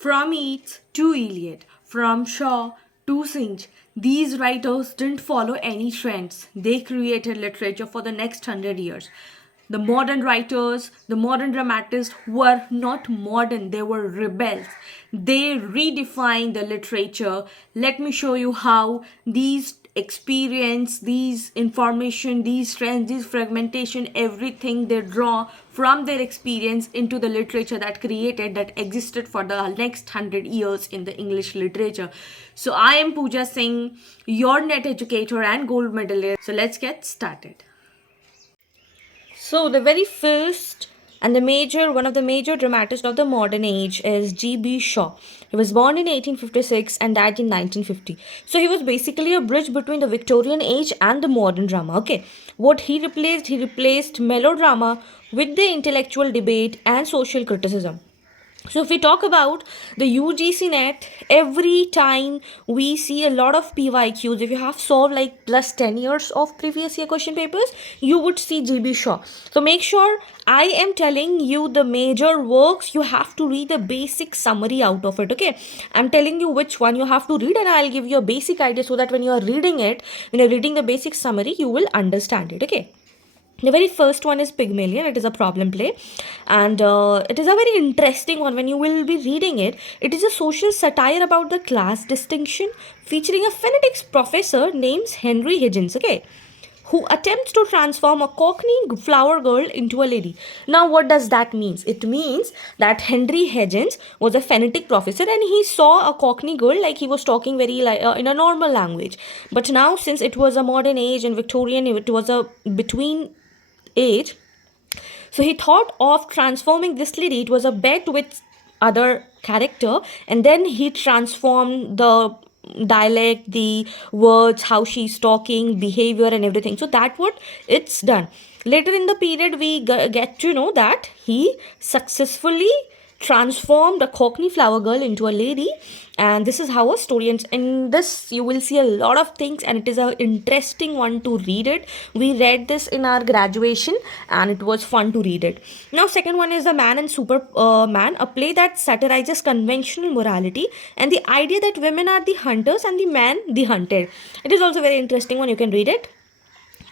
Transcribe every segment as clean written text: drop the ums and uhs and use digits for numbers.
From Yeats to Eliot, from Shaw to Synge, these writers didn't follow any trends. They created literature for the next 100 years. The modern writers, the modern dramatists were not modern, they were rebels. They redefined the literature. Let me show you how these experience, these information, these trends, this fragmentation, everything they draw from their experience into the literature that existed for the next 100 years in the English literature. So I am Pooja Singh, your net educator and gold medalist. So let's get started. So the very first and one of the major dramatists of the modern age is G.B. Shaw. He was born in 1856 and died in 1950. So he was basically a bridge between the Victorian age and the modern drama. Okay, what he replaced? He replaced melodrama with the intellectual debate and social criticism. So if we talk about the UGC NET, every time we see a lot of PYQs, if you have solved like plus 10 years of previous year question papers, you would see GB Shaw. So make sure I am telling you the major works, you have to read the basic summary out of it, okay? I'm telling you which one you have to read and I'll give you a basic idea so that when you are reading it, when you're reading the basic summary, you will understand it, okay? The very first one is Pygmalion. It is a problem play, and it is a very interesting one when you will be reading it. It is a social satire about the class distinction, featuring a phonetics professor named Henry Higgins, okay, who attempts to transform a Cockney flower girl into a lady. Now, what does that mean? It means that Henry Higgins was a phonetic professor and he saw a Cockney girl like he was talking very in a normal language. But now, since it was a modern age and Victorian, it was a between age, so he thought of transforming this lady. It was a bet with other character, and then he transformed the dialect, the words, how she's talking, behavior and everything. So that what it's done. Later in the period we get to know that he successfully transformed a Cockney flower girl into a lady, and this is how a story ends. In this you will see a lot of things and it is an interesting one to read it. We read this in our graduation and it was fun to read it. Now second one is The Man and Superman, a play that satirizes conventional morality and the idea that women are the hunters and the man the hunted. It is also very interesting one, you can read it.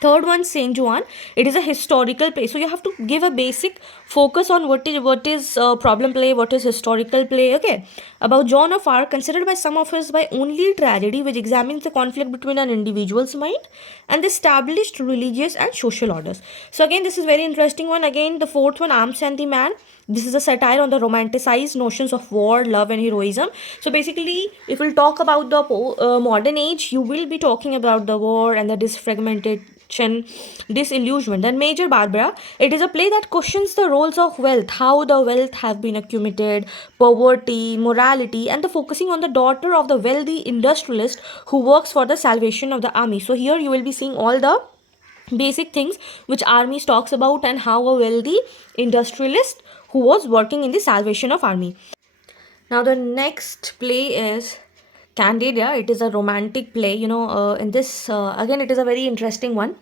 Third one, Saint Juan. It is a historical play, so you have to give a basic focus on what is problem play, what is historical play. Okay, about Joan of Arc, considered by some of us by only tragedy, which examines the conflict between an individual's mind and the established religious and social orders. So again, this is very interesting one. Again, the fourth one, Arms and the Man. This is a satire on the romanticized notions of war, love, and heroism. So basically, if we'll talk about the modern age, you will be talking about the war and the disfragmentation, disillusionment. Then Major Barbara, it is a play that questions the roles of wealth, how the wealth have been accumulated, poverty, morality, and the focusing on the daughter of the wealthy industrialist who works for the salvation of the army. So here you will be seeing all the basic things which armies talks about and how a wealthy industrialist who was working in the salvation of army. Now the next play is Candida. It is a romantic play. In this again, it is a very interesting one.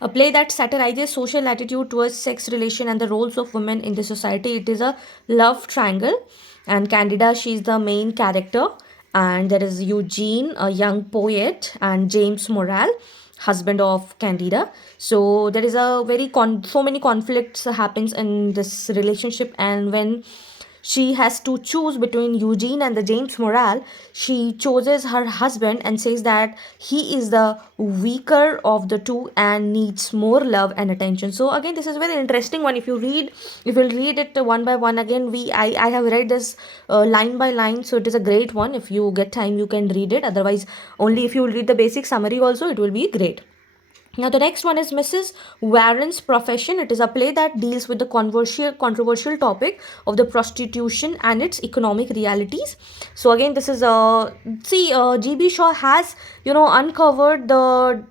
A play that satirizes social attitude towards sex relation and the roles of women in the society. It is a love triangle, and Candida, she is the main character, and there is Eugene, a young poet, and James Morale, husband of Candida. So there is a so many conflicts happens in this relationship, and when she has to choose between Eugene and the James Morale, she chooses her husband and says that he is the weaker of the two and needs more love and attention. So again, this is a very interesting one. If you will read it one by one, again I have read this line by line, so it is a great one. If you get time, you can read it. Otherwise, only if you will read the basic summary also, it will be great. Now the next one is Mrs. Warren's Profession. It is a play that deals with the controversial topic of the prostitution and its economic realities. So again, this is G.B. Shaw has uncovered the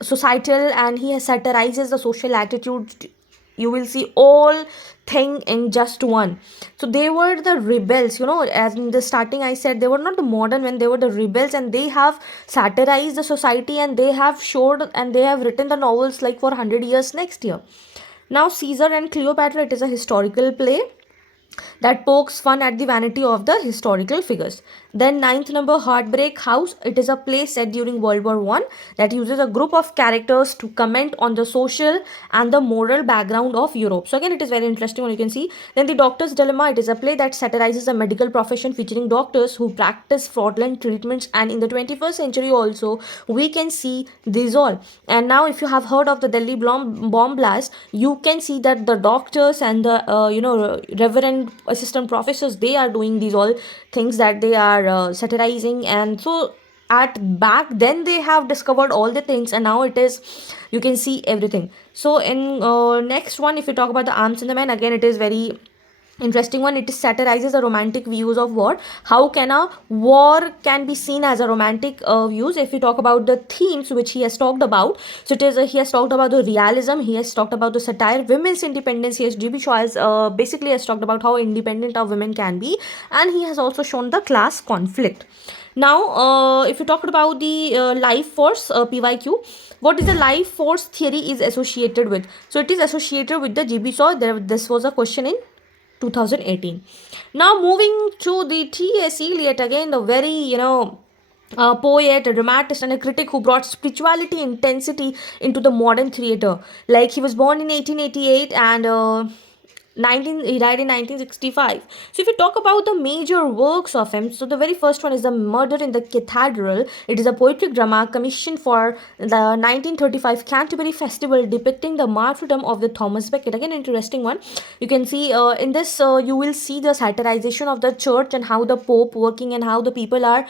societal and he satirizes the social attitude. You will see all thing in just one. So they were the rebels, as in the starting I said, they were not the modern when they were the rebels, and they have satirized the society and they have showed and they have written the novels like for 100 years next year. Now Caesar and Cleopatra, it is a historical play. that pokes fun at the vanity of the historical figures. Then ninth number, Heartbreak House. It is a play set during World War One that uses a group of characters to comment on the social and the moral background of Europe. So again, it is very interesting one, you can see. Then The Doctor's Dilemma. It is a play that satirizes the medical profession, featuring doctors who practice fraudulent treatments, and in the 21st century also we can see these all. And now if you have heard of the Delhi bomb blast, you can see that the doctors and the reverend assistant professors, they are doing these all things that they are satirizing. And so at back then they have discovered all the things, and now it is, you can see everything. So in next one, if you talk about The Arms and the Men, again it is very interesting one. It satirizes the romantic views of war. How can a war can be seen as a romantic views? If we talk about the themes which he has talked about, so it is he has talked about the realism, he has talked about the satire, women's independence. He has GB Shaw has basically has talked about how independent a women can be, and he has also shown the class conflict. Now if you talked about the life force PYQ, what is the life force theory is associated with? So it is associated with the GB Shaw. This was a question in 2018. Now moving to the T.S. Eliot, again the very poet, a dramatist, and a critic who brought spirituality intensity into the modern theatre. Like, he was born in 1888 and he died in 1965. So if we talk about the major works of him, so the very first one is The Murder in the Cathedral. It is a poetic drama commissioned for the 1935 Canterbury Festival, depicting the martyrdom of the Thomas Becket. Again, interesting one. You can see in this you will see the satirization of the church and how the Pope working, and how the people are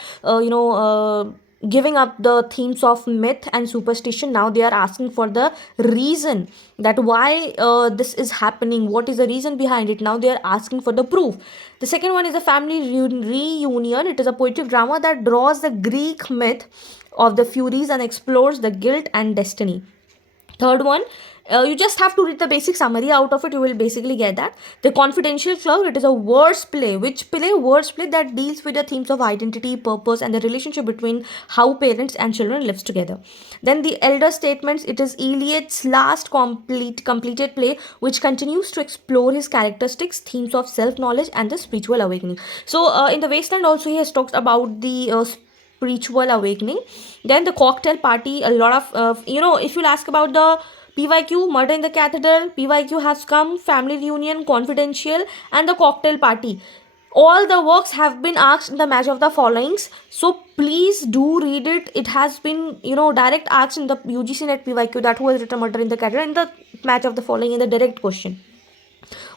giving up the themes of myth and superstition. Now they are asking for the reason that why this is happening, what is the reason behind it. Now they are asking for the proof. The second one is A Family Reunion. It is a poetic drama that draws the Greek myth of the Furies and explores the guilt and destiny. Third one, you just have to read the basic summary out of it, you will basically get that. The Confidential Cloud. It is a verse play. Which play? Verse play that deals with the themes of identity, purpose, and the relationship between how parents and children lives together. Then The Elder Statements. It is Eliot's last completed play, which continues to explore his characteristics, themes of self-knowledge, and the spiritual awakening. So in the Wasteland also he has talked about the spiritual awakening. Then The Cocktail Party. A lot of if you'll ask about the PYQ, Murder in the Cathedral, PYQ has come, Family Reunion, Confidential, and The Cocktail Party. All the works have been asked in the match of the followings. So please do read it. It has been, direct asked in the UGC NET PYQ that who has written Murder in the Cathedral in the match of the following in the direct question.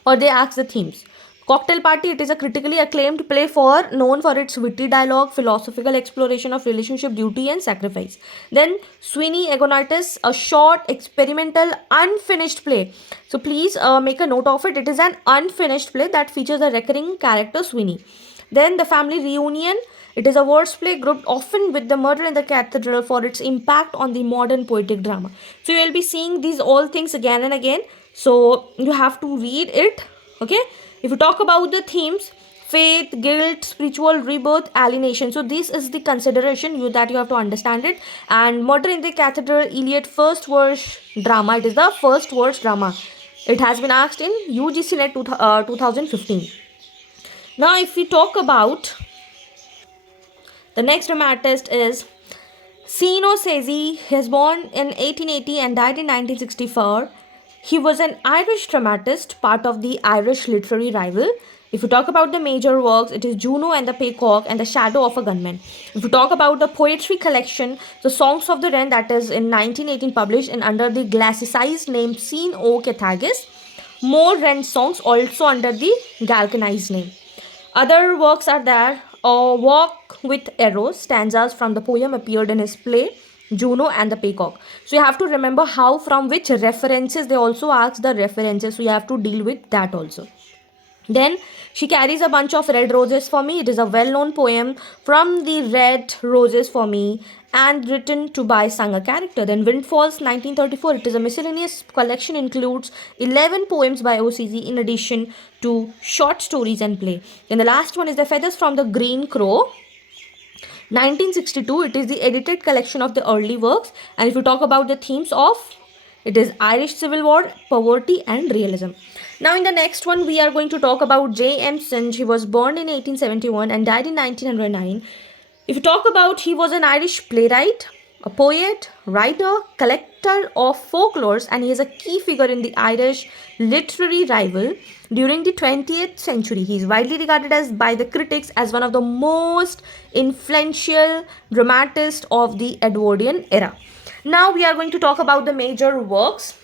Or they ask the themes. Cocktail Party. It is a critically acclaimed play known for its witty dialogue, philosophical exploration of relationship, duty, and sacrifice. Then Sweeney Agonitis, a short, experimental, unfinished play. So please make a note of it. It is an unfinished play that features a recurring character, Sweeney. Then The Family Reunion. It is a verse play grouped often with The Murder in the Cathedral for its impact on the modern poetic drama. So you will be seeing these all things again and again. So you have to read it. Okay. If you talk about the themes, faith, guilt, spiritual rebirth, alienation. So this is the consideration that you have to understand it. And Murder in the Cathedral, Eliot first verse drama. It is the first verse drama. It has been asked in UGC NET 2015. Now if we talk about the next dramatist is Synge. He was born in 1880 and died in 1964. He was an Irish dramatist, part of the Irish literary revival. If you talk about the major works, it is Juno and the Peacock and The Shadow of a Gunman. If you talk about the poetry collection, the Songs of the Wren, that is in 1918 published and under the Glassicized name Scene O. Cathagis. More Wren songs also under the Galcanized name. Other works are there. Walk with Arrows, stanzas from the poem appeared in his play Juno and the Peacock. So you have to remember how from which references. They also ask the references, so you have to deal with that also. Then She Carries a Bunch of Red Roses for Me. It is a well-known poem from the Red Roses for Me and written to by Synge, a character. Then Windfalls 1934. It is a miscellaneous collection, includes 11 poems by OCZ in addition to short stories and play. Then the last one is The Feathers from the Green Crow 1962. It is the edited collection of the early works. And if you talk about the themes of, it is Irish Civil War, poverty, and realism. Now in the next one, we are going to talk about J.M. Synge. He was born in 1871 and died in 1909. If you talk about, he was an Irish playwright, a poet, writer, collector of folklores, and he is a key figure in the Irish literary revival during the 20th century. He is widely regarded as by the critics as one of the most influential dramatists of the Edwardian era. Now we are going to talk about the major works.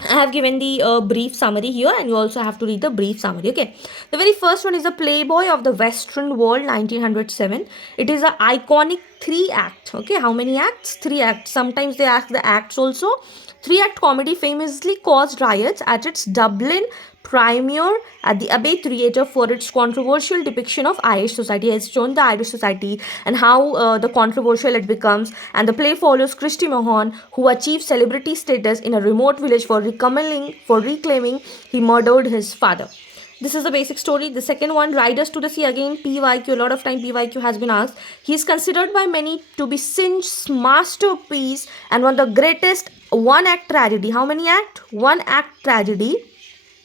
I have given the brief summary here, and you also have to read the brief summary. Okay, the very first one is the Playboy of the Western World, 1907. It is an iconic 3-act. Okay, how many acts? 3 acts. Sometimes they ask the acts also. 3-act comedy famously caused riots at its Dublin premiere at the Abbey Theatre for its controversial depiction of Irish society. It has shown the Irish society and how the controversial it becomes. And the play follows Christy Mahon, who achieved celebrity status in a remote village for reclaiming he murdered his father. This is the basic story. The second one, Riders to the Sea, again PYQ. A lot of time PYQ has been asked. He is considered by many to be Synge's masterpiece and one of the greatest one-act tragedy. How many act? One-act tragedy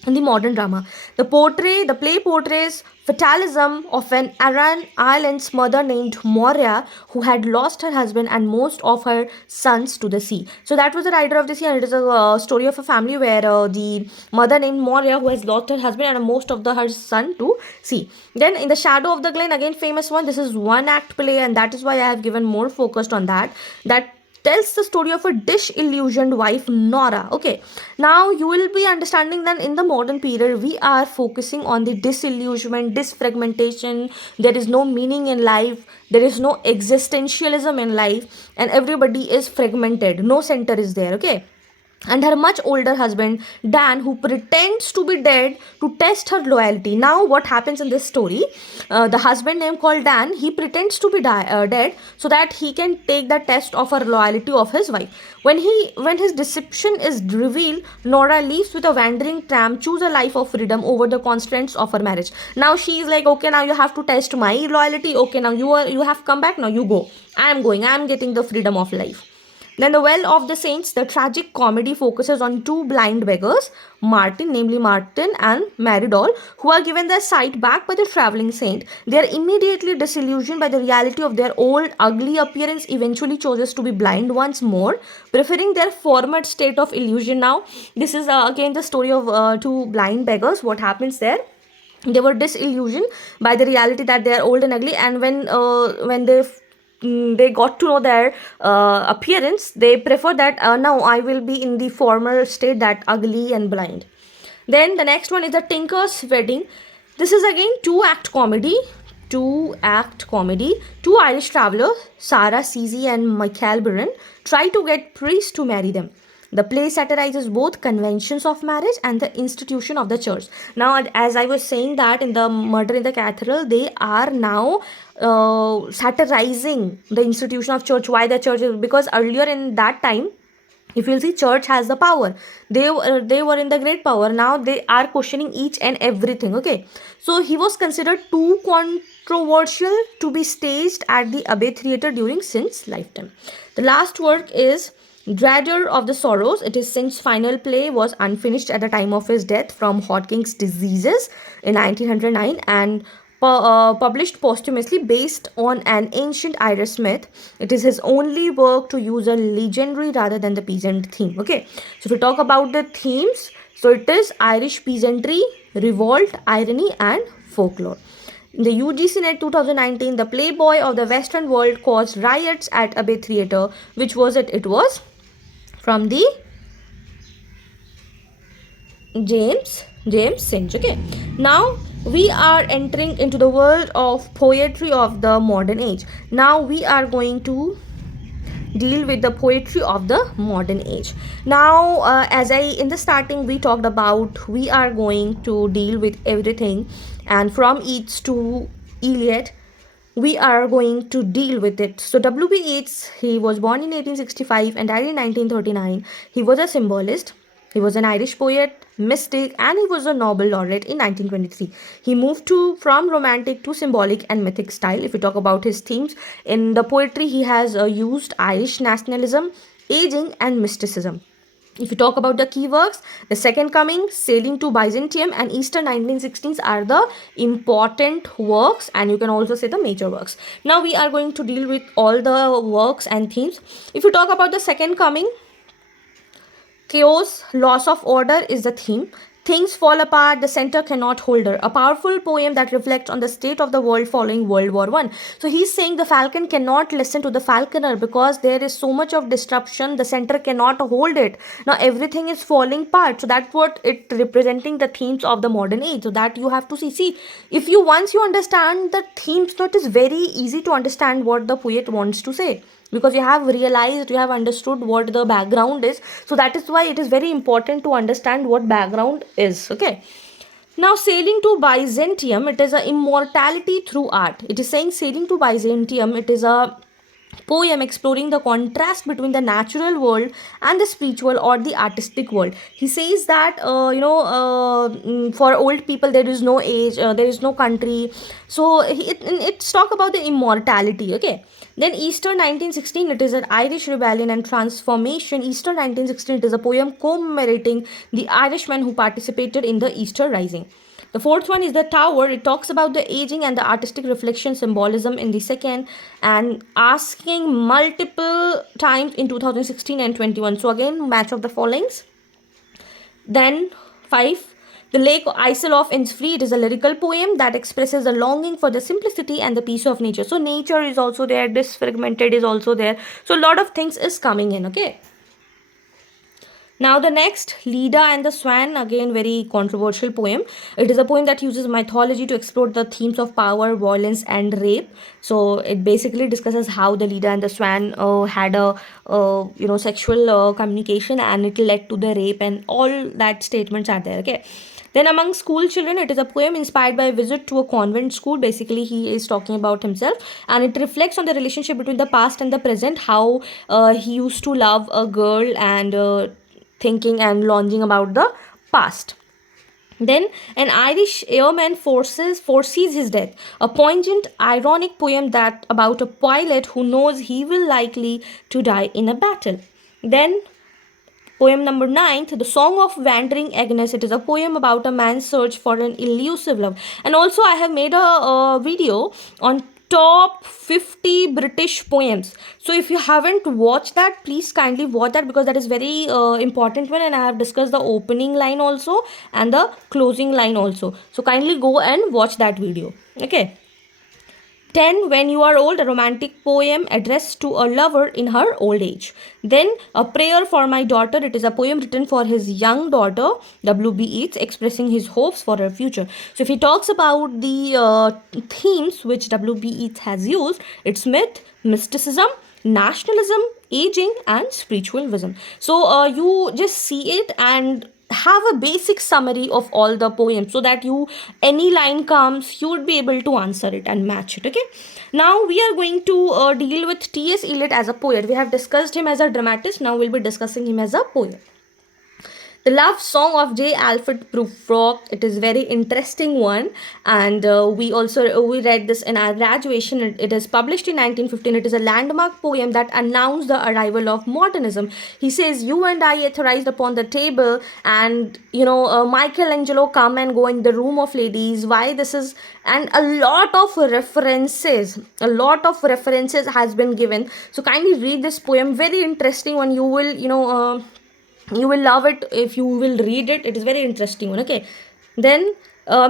in the modern drama. The play portrays fatalism of an Aran Island's mother named Moria, who had lost her husband and most of her sons to the sea. So that was the Rider of the Sea, and it is a story of a family where the mother named Moria, who has lost her husband and most of her son to sea. Then in the Shadow of the Glen, again famous one. This is one act play, and that is why I have given more focused on that. That tells the story of a disillusioned wife, Nora. Okay, now you will be understanding that in the modern period we are focusing on the disillusionment, disfragmentation. There is no meaning in life, there is no existentialism in life, and everybody is fragmented, no center is there. Okay, and her much older husband Dan, who pretends to be dead to test her loyalty. Now what happens in this story, the husband name called Dan, he pretends to be dead so that he can take the test of her loyalty of his wife. When his deception is revealed, Nora leaves with a wandering tramp, choose a life of freedom over the constraints of her marriage. Now she is like, okay, now you have to test my loyalty. Okay, now you have come back, now you go. I am going, I am getting the freedom of life. Then the Well of the Saints, the tragic comedy, focuses on 2 blind beggars, namely Martin and Maridol, who are given their sight back by the traveling saint. They are immediately disillusioned by the reality of their old ugly appearance, eventually chooses to be blind once more, preferring their former state of illusion. Now this is again the story of 2 blind beggars. What happens there? They were disillusioned by the reality that they are old and ugly, and when they got to know their appearance, they prefer that now I will be in the former state, that ugly and blind. Then the next one is the Tinker's Wedding. This is again 2-act comedy. 2-act comedy. 2 Irish travelers, Sarah Cizzi and Michael Byrne, try to get priests to marry them. The play satirizes both conventions of marriage and the institution of the church. Now, as I was saying that in the Murder in the Cathedral, they are now satirizing the institution of church. Why the church? Because earlier in that time, if you'll see, church has the power. They were in the great power. Now they are questioning each and everything. Okay, so he was considered too controversial to be staged at the Abbey Theatre during Synge's lifetime. The last work is Dreader of the Sorrows. It is Synge's final play, was unfinished at the time of his death from Hodgkin's diseases in 1909 and published posthumously based on an ancient Irish myth. It is his only work to use a legendary rather than the peasant theme. Okay, so if we talk about the themes, so it is Irish peasantry, revolt, irony and folklore. In the UGC NET 2019, the Playboy of the Western World caused riots at Abbey Theatre. Which was it? It was from the James Synge. Okay, now we are entering into the world of poetry of the modern age. Now we are going to deal with the poetry of the modern age. Now as I in the starting we talked about, we are going to deal with everything, and from Yeats to Eliot we are going to deal with it. So W.B. Yeats, he was born in 1865 and died in 1939. He was a symbolist. He was an Irish poet, mystic, and he was a Nobel laureate in 1923. He moved from romantic to symbolic and mythic style. If we talk about his themes, in the poetry he has used Irish nationalism, aging, and mysticism. If you talk about the key works, The Second Coming, Sailing to Byzantium, and Easter 1916s are the important works, and you can also say the major works. Now we are going to deal with all the works and themes. If you talk about The Second Coming, chaos, loss of order is the theme. Things fall apart, the center cannot hold her. A powerful poem that reflects on the state of the world following World War One. So he's saying the falcon cannot listen to the falconer because there is so much of disruption, the center cannot hold it. Now everything is falling apart. So that's what it representing the themes of the modern age. So that you have to see. See, if you once you understand the themes, so it is very easy to understand what the poet wants to say, because you have realized, you have understood what the background is. So that is why it is very important to understand what background is. Okay, now Sailing to Byzantium, it is a immortality through art. It is saying Sailing to Byzantium, it is a poem exploring the contrast between the natural world and the spiritual or the artistic world. He says that for old people there is no age, there is no country. So it's talk about the immortality. Okay, then Easter 1916, it is an Irish rebellion and transformation. Easter 1916, it is a poem commemorating the Irishmen who participated in the Easter Rising. The fourth one is The Tower. It talks about the aging and the artistic reflection, symbolism in the second, and asking multiple times in 2016 and 21. So again, match of the followings. Then 5. The Lake Isle of Innisfree, it is a lyrical poem that expresses a longing for the simplicity and the peace of nature. So nature is also there, disfragmented is also there. So a lot of things is coming in, okay. Now the next, Leda and the Swan, again very controversial poem. It is a poem that uses mythology to explore the themes of power, violence and rape. So it basically discusses how the Leda and the Swan had a sexual communication, and it led to the rape, and all that statements are there. Okay. Then among school children, it is a poem inspired by a visit to a convent school. Basically, he is talking about himself, and it reflects on the relationship between the past and the present, how he used to love a girl and thinking and longing about the past. Then an Irish airman foresees his death, a poignant, ironic poem that about a pilot who knows he will likely to die in a battle. Then poem number 9, The Song of Wandering Agnes. It is a poem about a man's search for an elusive love. And also I have made a video on top 50 British poems. So if you haven't watched that, please kindly watch that, because that is very important one, and I have discussed the opening line also and the closing line also. So kindly go and watch that video. Okay. 10. When You Are Old, a romantic poem addressed to a lover in her old age. Then A Prayer for My Daughter. It is a poem written for his young daughter, W.B. Yeats, expressing his hopes for her future. So if he talks about the themes which W.B. Yeats has used, it's myth, mysticism, nationalism, aging and spiritual vision. So you just see it and have a basic summary of all the poems, so that you, any line comes, you would be able to answer it and match it. Okay, now we are going to deal with T.S. Eliot as a poet. We have discussed him as a dramatist. Now we'll be discussing him as a poet. The Love Song of J. Alfred Prufrock. It is very interesting one, and we read this in our graduation. It is published in 1915. It is a landmark poem that announced the arrival of modernism. He says, "You and I authorized upon the table, and Michelangelo come and go in the room of ladies. Why this is?" And a lot of references has been given. So kindly read this poem. Very interesting one. You will you will love it if you will read it. It is very interesting one. Okay, then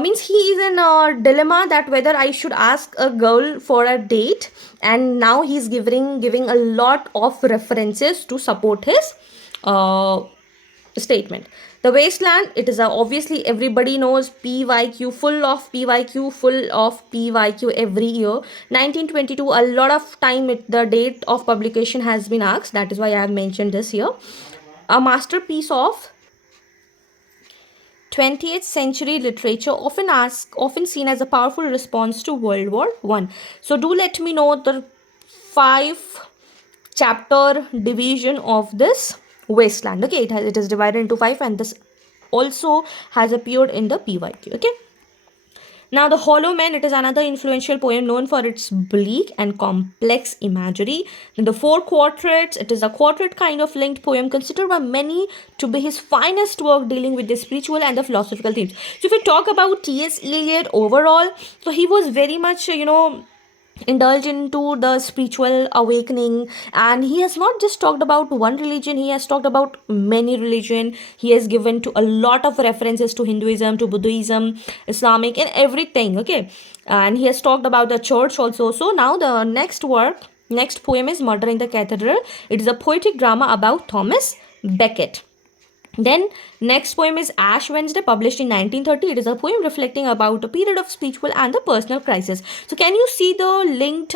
means he is in a dilemma that whether I should ask a girl for a date, and now he's giving a lot of references to support his statement. The Wasteland, it is obviously everybody knows, PYQ, full of PYQ every year. 1922, a lot of time the date of publication has been asked. That is why I have mentioned this here. A masterpiece of 20th century literature, often seen as a powerful response to World War I. So do let me know the 5-chapter division of this Wasteland. Okay, it is divided into 5, and this also has appeared in the PYQ. Okay. Now, The Hollow Man, it is another influential poem known for its bleak and complex imagery. Then The Four Quartets, it is a quartet kind of linked poem considered by many to be his finest work dealing with the spiritual and the philosophical themes. So, if you talk about T.S. Eliot overall, so he was very much, indulge into the spiritual awakening, and he has not just talked about one religion, he has talked about many religion. He has given to a lot of references to Hinduism, to Buddhism, Islamic, and everything. Okay, and he has talked about the church also. So now the next poem is Murder in the Cathedral. It is a poetic drama about Thomas Becket. Then next poem is Ash Wednesday, published in 1930. It is a poem reflecting about a period of spiritual and the personal crisis. So can you see the linked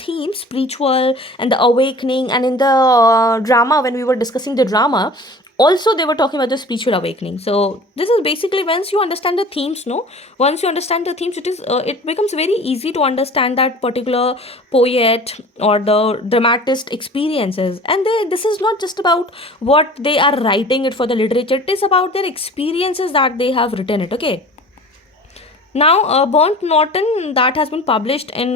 theme, spiritual and the awakening, and in the drama, when we were discussing the drama, also they were talking about the spiritual awakening. So this is basically, once you understand the themes, no, once you understand the themes, it becomes very easy to understand that particular poet or the dramatist experiences. And this is not just about what they are writing it for the literature, it is about their experiences that they have written it. Okay, now, Burnt Norton, that has been published in,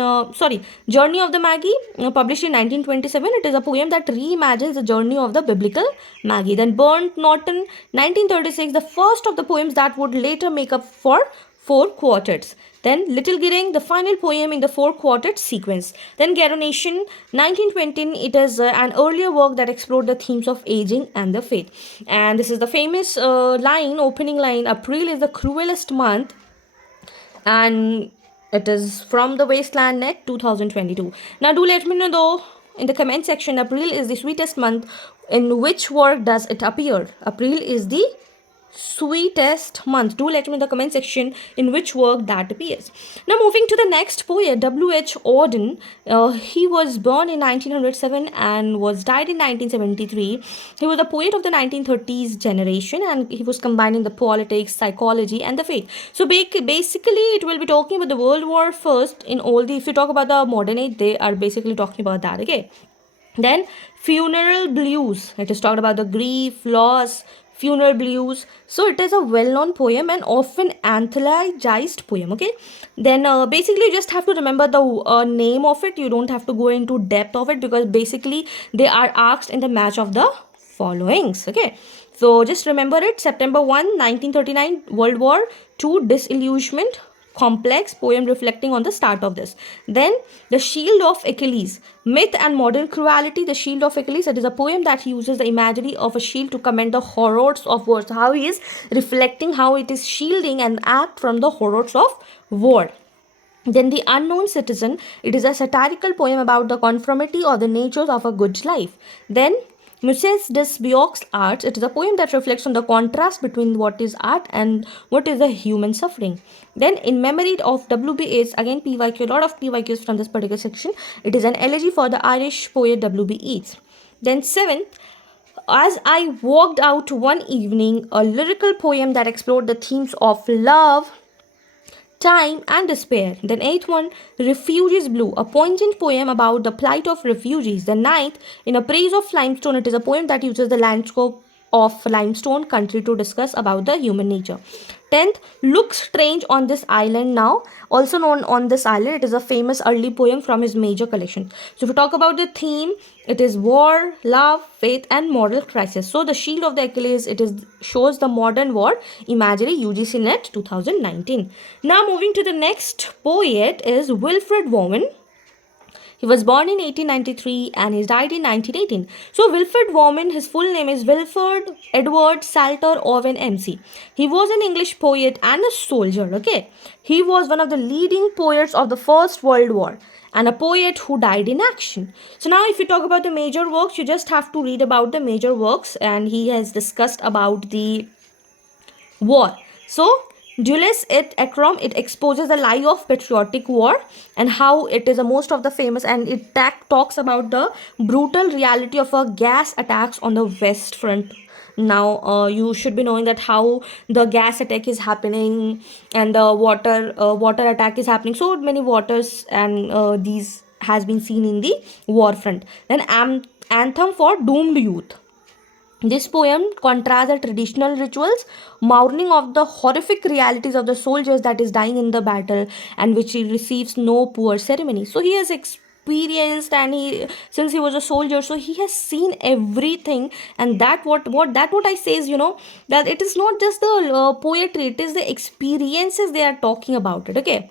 Journey of the Maggie, published in 1927. It is a poem that reimagines the journey of the biblical Maggie. Then Burnt Norton, 1936, the first of the poems that would later make up for four quartets. Then Little Gidding, the final poem in the four quartet sequence. Then Garonation, 1920, it is an earlier work that explored the themes of aging and the faith. And this is the famous opening line, April is the cruelest month, and it is from the Wasteland Net 2022. Now do let me know though in the comment section, April is the sweetest month. In which work does it appear? April is the sweetest month. Do let me in the comment section in which work that appears. Now moving to the next poet, W.H. Auden. He was born in 1907 and was died in 1973. He was a poet of the 1930s generation, and he was combining the politics, psychology, and the faith. So basically it will be talking about the World War First. In all the, if you talk about the modern age, they are basically talking about that. Okay, then Funeral Blues, it is talked about the grief, loss, funeral blues. So it is a well-known poem and often anthologized poem. Okay, then basically you just have to remember the name of it. You don't have to go into depth of it, because basically they are asked in the match of the followings. Okay, so just remember it. September 1, 1939, World War II, disillusionment, complex poem reflecting on the start of this. Then The Shield of Achilles, myth and modern cruelty. The Shield of Achilles, it is a poem that uses the imagery of a shield to commend the horrors of war. So how he is reflecting how it is shielding an act from the horrors of war. Then The Unknown Citizen, it is a satirical poem about the conformity or the natures of a good life. Then Muses des Biocs Arts, it is a poem that reflects on the contrast between what is art and what is the human suffering. Then In Memory of W.B. Yeats, again PYQ, a lot of PYQs from this particular section. It is an elegy for the Irish poet W.B. Yeats. Then 7, As I Walked Out One Evening, a lyrical poem that explored the themes of love, time, and despair. Then 8th one, Refugees Blue, a poignant poem about the plight of refugees. The 9th, In a Praise of Limestone, it is a poem that uses the landscape of limestone country to discuss about the human nature. 10th, Looks Strange on This Island Now, also known On This Island. It is a famous early poem from his major collection. So if we talk about the theme, it is war, love, faith, and moral crisis. So The Shield of the Achilles, shows the modern war imagery, UGC NET 2019. Now moving to the next poet is Wilfred Owen. He was born in 1893 and he died in 1918. So Wilfred Owen, his full name is Wilfred Edward Salter Owen MC. He was an English poet and a soldier. Okay, he was one of the leading poets of the First World War and a poet who died in action. So now if you talk about the major works, you just have to read about the major works, and he has discussed about the war. So Dulles et Akram, it exposes the lie of patriotic war and how it is a most of the famous, and it talks about the brutal reality of a gas attacks on the West Front. Now you should be knowing that how the gas attack is happening and the water attack is happening. So many waters, and these has been seen in the war front. Then Anthem for Doomed Youth. This poem contrasts the traditional rituals, mourning of the horrific realities of the soldiers that is dying in the battle, and which he receives no poor ceremony. So he has experienced, and he, since he was a soldier, so he has seen everything. And that what I say is, that it is not just the poetry, it is the experiences they are talking about it. Okay.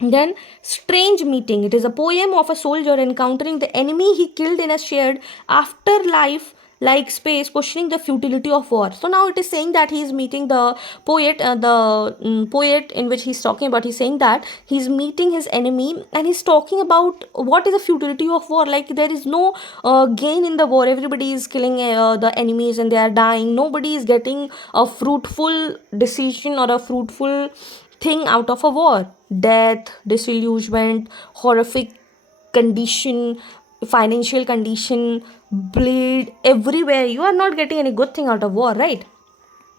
Then, Strange Meeting. It is a poem of a soldier encountering the enemy he killed in a shared afterlife like space, questioning the futility of war. So now it is saying that he is meeting the poet, poet in which he's talking about. He's saying that he's meeting his enemy, and he's talking about what is the futility of war. Like, there is no gain in the war. Everybody is killing the enemies and they are dying. Nobody is getting a fruitful decision or a fruitful thing out of a war. Death, disillusionment, horrific condition, financial condition, bleed everywhere. You are not getting any good thing out of war, right?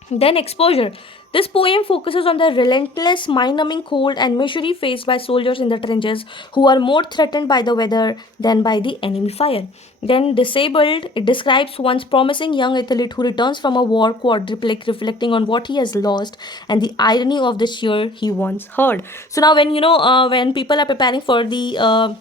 Then exposure. This poem focuses on the relentless, mind-numbing cold and misery faced by soldiers in the trenches who are more threatened by the weather than by the enemy fire. Then disabled, it describes one's promising young athlete who returns from a war quadriplegic, reflecting on what he has lost and the irony of the cheer he once heard. So now, when people are preparing for the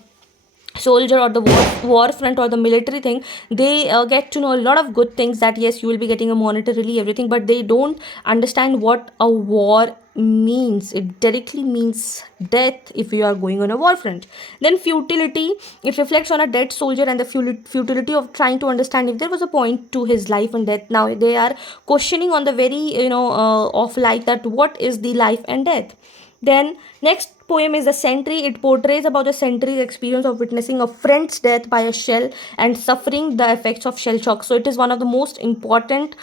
soldier or the war front or the military thing, they get to know a lot of good things, that yes, you will be getting a monetarily everything, but they don't understand what a war means. It directly means death if you are going on a war front. Then futility, it reflects on a dead soldier and the futility of trying to understand if there was a point to his life and death. Now they are questioning on the very of life, that what is the life and death. Then next poem is The Sentry. It portrays about the sentry's experience of witnessing a friend's death by a shell and suffering the effects of shell shock. So it is one of the most important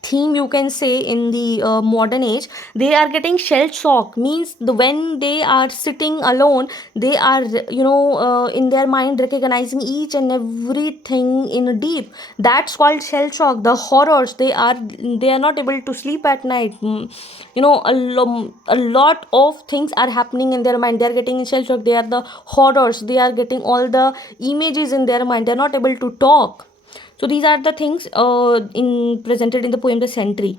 theme, you can say, in the modern age. They are getting shell shock, means when they are sitting alone, they are in their mind recognizing each and everything in deep. That's called shell shock. The horrors, they are not able to sleep at night. A lot of things are happening in their mind. They are getting in shell shock. They are the horrors. They are getting all the images in their mind. They are not able to talk. So these are the things in presented in the poem The Sentry.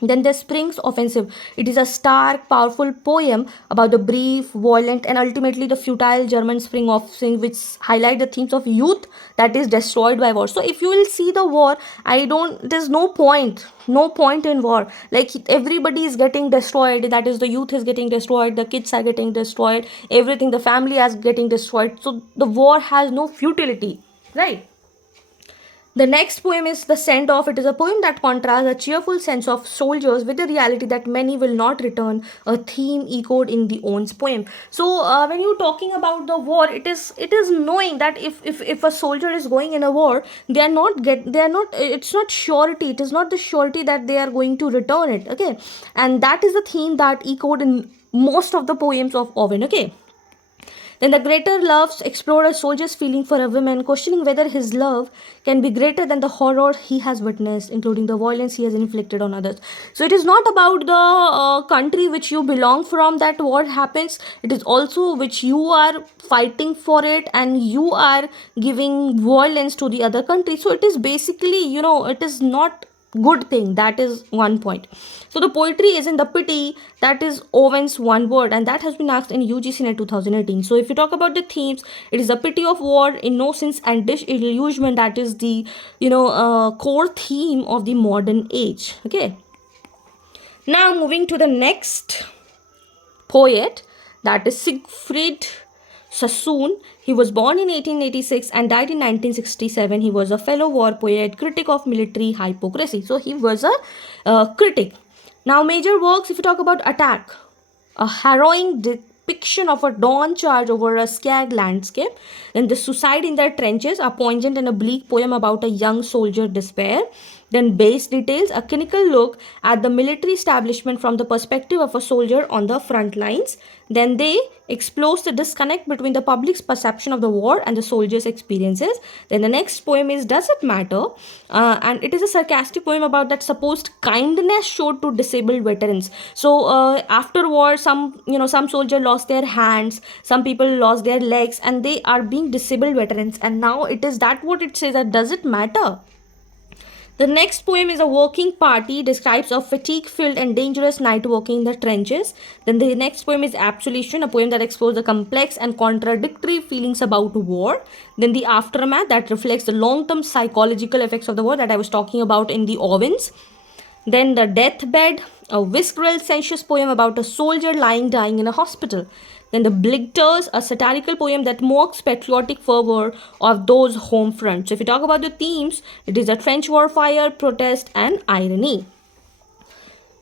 Then the Spring's Offensive. It is a stark, powerful poem about the brief, violent, and ultimately the futile German spring of Synge, which highlight the themes of youth that is destroyed by war. So if you will see the war, there's no point in war. Like, everybody is getting destroyed. That is, the youth is getting destroyed, the kids are getting destroyed, everything, the family is getting destroyed. So the war has no futility, right? The next poem is The Send Off. It is a poem that contrasts a cheerful sense of soldiers with the reality that many will not return, a theme echoed in the Owen's poem. So when you're talking about the war, it is knowing that if a soldier is going in a war, it's not surety. It is not the surety that they are going to return it. Okay, and that is the theme that echoed in most of the poems of Owen. Okay. Then the greater loves explore a soldier's feeling for a woman, questioning whether his love can be greater than the horror he has witnessed, including the violence he has inflicted on others. So it is not about the country which you belong from that war happens. It is also which you are fighting for it, and you are giving violence to the other country. So it is basically, it is not good thing. That is one point. So the poetry is in the pity. That is Owen's one word, and that has been asked in UGC NET 2018. So if you talk about the themes, it is the pity of war, innocence, and disillusionment. That is the core theme of the modern age. Okay. Now moving to the next poet, that is Siegfried Sassoon. He was born in 1886 and died in 1967. He was a fellow war poet, critic of military hypocrisy. So he was a critic. Now major works, if you talk about Attack, a harrowing depiction of a dawn charge over a scared landscape. Then The Suicide in Their Trenches, a poignant and a bleak poem about a young soldier despair. Then Base Details, a clinical look at the military establishment from the perspective of a soldier on the front lines. Then They explores the disconnect between the public's perception of the war and the soldiers' experiences. Then the next poem is Does It Matter? And it is a sarcastic poem about that supposed kindness showed to disabled veterans. So after war, some soldier lost their hands, some people lost their legs, and they are being disabled veterans. And now it is that what it says, that does it matter? The next poem is a working party, describes a fatigue-filled and dangerous night walking in the trenches. Then the next poem is Absolution, a poem that explores the complex and contradictory feelings about war. Then the Aftermath, that reflects the long-term psychological effects of the war that I was talking about in the Owens. Then the Deathbed, a visceral, sensuous poem about a soldier lying dying in a hospital. Then the Blighters, a satirical poem that mocks patriotic fervor of those home fronts. So if you talk about the themes, it is a trench warfare, protest, and irony.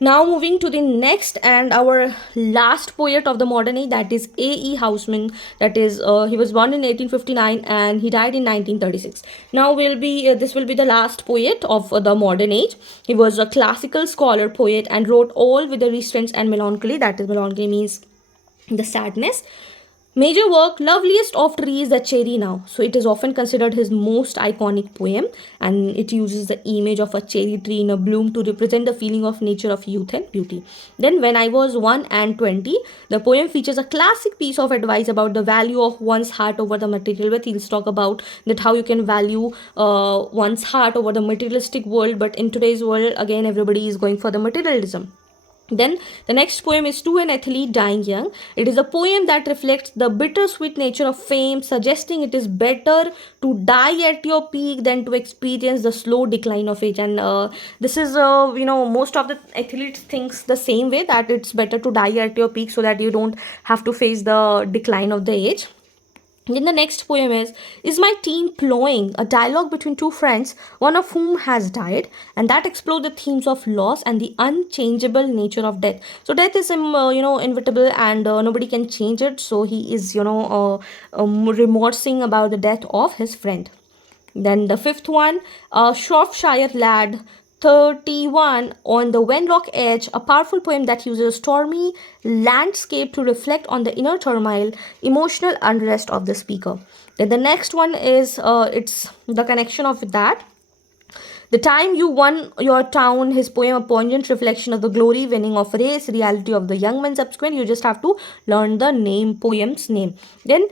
Now moving to the next and our last poet of the modern age, that is A.E. Housman. That is, he was born in 1859 and he died in 1936. Now this will be the last poet of the modern age. He was a classical scholar poet and wrote all with the restraints and melancholy. That is, melancholy means the sadness. Major work, Loveliest of Trees, the Cherry Now. So it is often considered his most iconic poem, and it uses the image of a cherry tree in a bloom to represent the feeling of nature of youth and beauty. Then When I Was 1 and 20, the poem features a classic piece of advice about the value of one's heart over the material wealth. He'll talk about that how you can value one's heart over the materialistic world, but in today's world, again, everybody is going for the materialism. Then the next poem is To an Athlete Dying Young. It is a poem that reflects the bittersweet nature of fame, suggesting it is better to die at your peak than to experience the slow decline of age. And this is, most of the athletes thinks the same way, that it's better to die at your peak so that you don't have to face the decline of the age. Then the next poem is My Teen Plowing, a dialogue between two friends, one of whom has died, and that explores the themes of loss and the unchangeable nature of death. So death is, inevitable and nobody can change it. So he is, remorsing about the death of his friend. Then the fifth one, Shropshire Lad, 31 on the Wenlock Edge, a powerful poem that uses a stormy landscape to reflect on the inner turmoil, emotional unrest of the speaker. Then the next one is, it's the connection of that. The Time You Won Your Town, his poem, a poignant reflection of the glory winning of race, reality of the young man subsequent. You just have to learn the poem's name. Then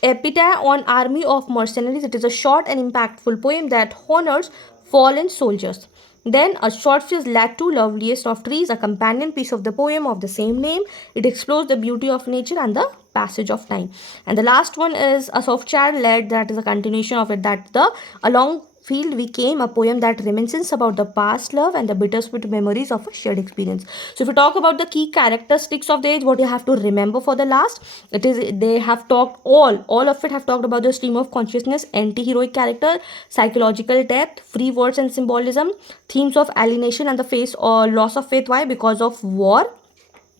Epitaph on Army of Mercenaries. It is a short and impactful poem that honors fallen soldiers. Then a short phrase, Lad to Loveliest of Trees, a companion piece of the poem of the same name. It explores the beauty of nature and the passage of time. And the last one is A Soft Child Led, that is a continuation of it, that the Along Field We Came, a poem that reminisces about the past love and the bittersweet memories of a shared experience. So if you talk about the key characteristics of the age, what you have to remember for the last, it is they have talked all of it have talked about the stream of consciousness, anti-heroic character, psychological depth, free words and symbolism, themes of alienation and the face or loss of faith. Why? Because of war.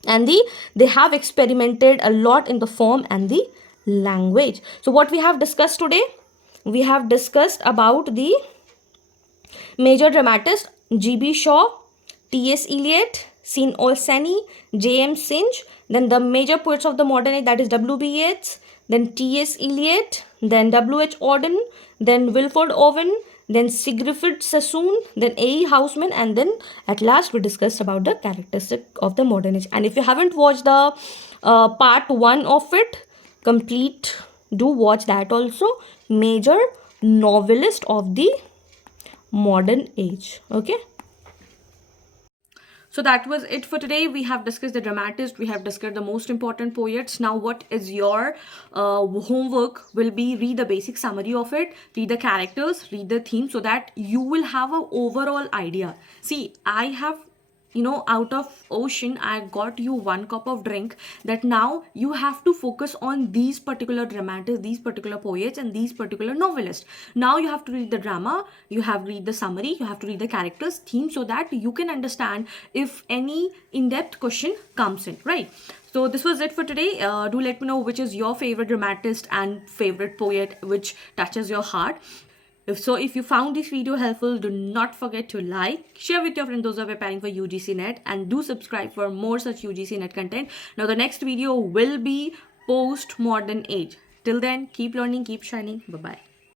And they have experimented a lot in the form and the language. So what we have discussed today, we have discussed about the major dramatists G.B. Shaw, T.S. Eliot, Sean Olseni, J.M. Synge. Then the major poets of the modern age, that is W.B. Yeats, then T.S. Eliot, then W.H. Auden, then Wilfred Owen, then Sigrid Sassoon, then A.E. Housman, and then at last we discussed about the characteristic of the modern age. And if you haven't watched the part 1 of it, complete, do watch that also. Major novelist of the modern age. Okay. So that was it for today. We have discussed the dramatists. We have discussed the most important poets. Now what is your homework will be, read the basic summary of it, read the characters, read the theme, so that you will have an overall idea. See, I have, out of ocean, I got you 1 cup of drink, that now you have to focus on these particular dramatists, these particular poets, and these particular novelists. Now you have to read the drama, you have to read the summary, you have to read the characters, theme, so that you can understand if any in-depth question comes in, right? So this was it for today. Do let me know which is your favorite dramatist and favorite poet which touches your heart. If you found this video helpful, do not forget to like, share with your friends those who are preparing for UGC NET, and do subscribe for more such UGC NET content. Now the next video will be post-modern age. Till then, keep learning, keep shining. Bye-bye.